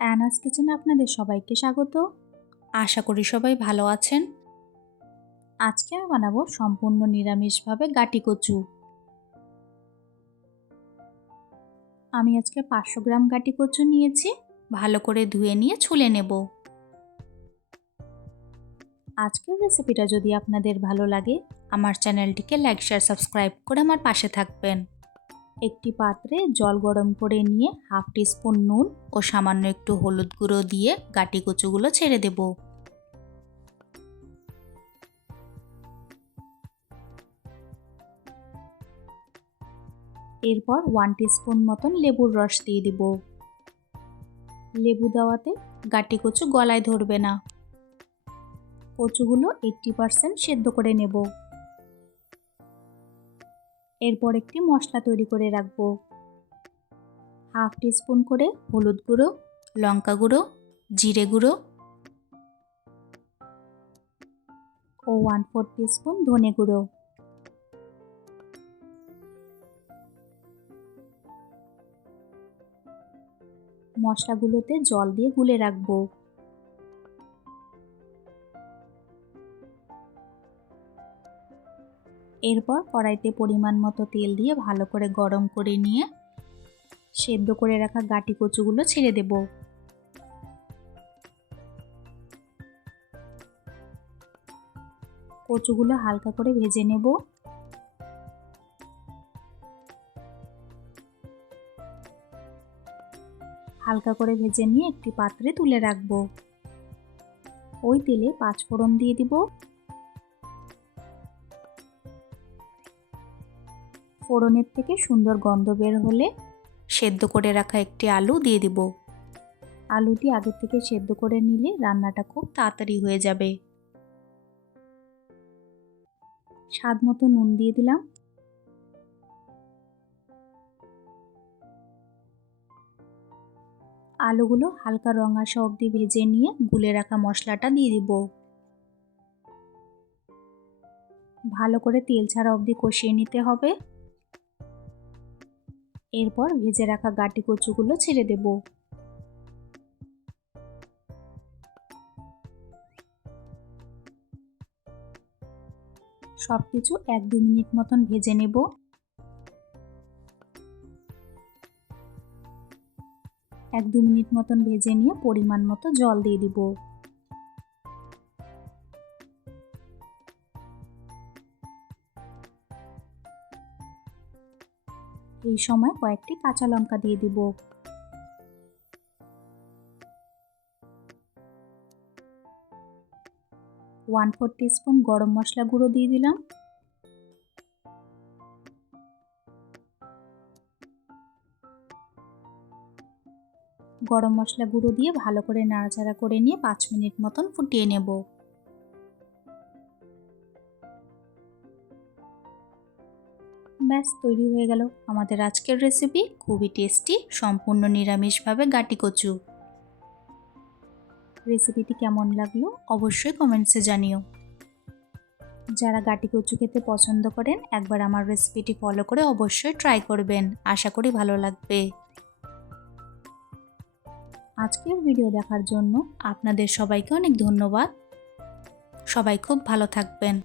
অ্যানাস কিচেনে আপনাদের সবাইকে স্বাগত। আশা করি সবাই ভালো আছেন। আজকে আমি বানাবো সম্পূর্ণ নিরামিষভাবে গাটি কচু। আমি আজকে 500 গ্রাম গাটি কচু নিয়েছি, ভালো করে ধুয়ে নিয়ে ছুলে নেব। আজকের রেসিপিটা যদি আপনাদের ভালো লাগে, আমার চ্যানেলটিকে লাইক, শেয়ার, সাবস্ক্রাইব করে আমার পাশে থাকবেন। একটি পাত্রে জল গরম করে নিয়ে হাফ টিস্পুন নুন ও সামান্য একটু হলুদ গুঁড়ো দিয়ে গাটি কচুগুলো ছেড়ে দেব। এরপর 1 টিস্পুন মতন লেবুর রস দিয়ে দিব। লেবু দেওয়াতে গাটি কচু গলায় ধরবে না। কচুগুলো 80% সেদ্ধ করে নেব। এরপর একটি মশলা তৈরি করে রাখব। হাফ টিস্পুন করে হলুদ গুঁড়ো, লঙ্কা গুঁড়ো, জিরে গুঁড়ো ও 1/4 টিস্পুন ধনে গুঁড়ো। মশলাগুলোতে জল দিয়ে গুলে রাখব। এরপর কড়াইতে পরিমাণ মতো তেল দিয়ে ভালো করে গরম করে নিয়ে সেদ্ধ করে রাখা গাটি কচুগুলো ছেড়ে দেব। কচুগুলো হালকা করে ভেজে নেব। হালকা করে ভেজে নিয়ে একটি পাত্রে তুলে রাখব। ওই তেলে 5 ফোড়ন দিয়ে দিব। ফোড়নের থেকে সুন্দর গন্ধ বের হলে সেদ্ধ করে রাখা একটি আলু দিয়ে দিব। আলুটি আগে থেকে সেদ্ধ করে নিলে রান্নাটা খুব তাড়াতাড়ি হয়ে যাবে। স্বাদ মতো নুন দিয়ে দিলাম। আলুগুলো হালকা রঙাশা অবধি ভেজে নিয়ে গুলে রাখা মশলাটা দিয়ে দিব। ভালো করে তেল ছাড়া অবধি কষিয়ে নিতে হবে। এরপর ভেজে রাখা গাটি কচুগুলো ছেড়ে দেব। সবকিছু 1-2 মিনিট মতন ভেজে নেব। এক দু মিনিট মতন ভেজে নিয়ে পরিমাণ মতো জল দিয়ে দিব। এই সময় কয়েকটি কাঁচা লঙ্কা দিয়ে দিব। ওয়ান 4 টিস্পুন গরম মশলা গুঁড়ো দিয়ে দিলাম। গরম মশলা গুঁড়ো দিয়ে ভালো করে নাড়াচাড়া করে নিয়ে 5 মিনিট মতন ফুটিয়ে নেব। ব্যাস তৈরি হয়ে গেল আমাদের আজকের রেসিপি, খুবই টেস্টি সম্পূর্ণ নিরামিষভাবে গাটি কচু। রেসিপিটি কেমন লাগলো অবশ্যই কমেন্টসে জানিও। যারা গাটি কচু খেতে পছন্দ করেন একবার আমার রেসিপিটি ফলো করে অবশ্যই ট্রাই করবেন, আশা করি ভালো লাগবে। আজকের ভিডিও দেখার জন্য আপনাদের সবাইকে অনেক ধন্যবাদ। সবাই খুব ভালো থাকবেন।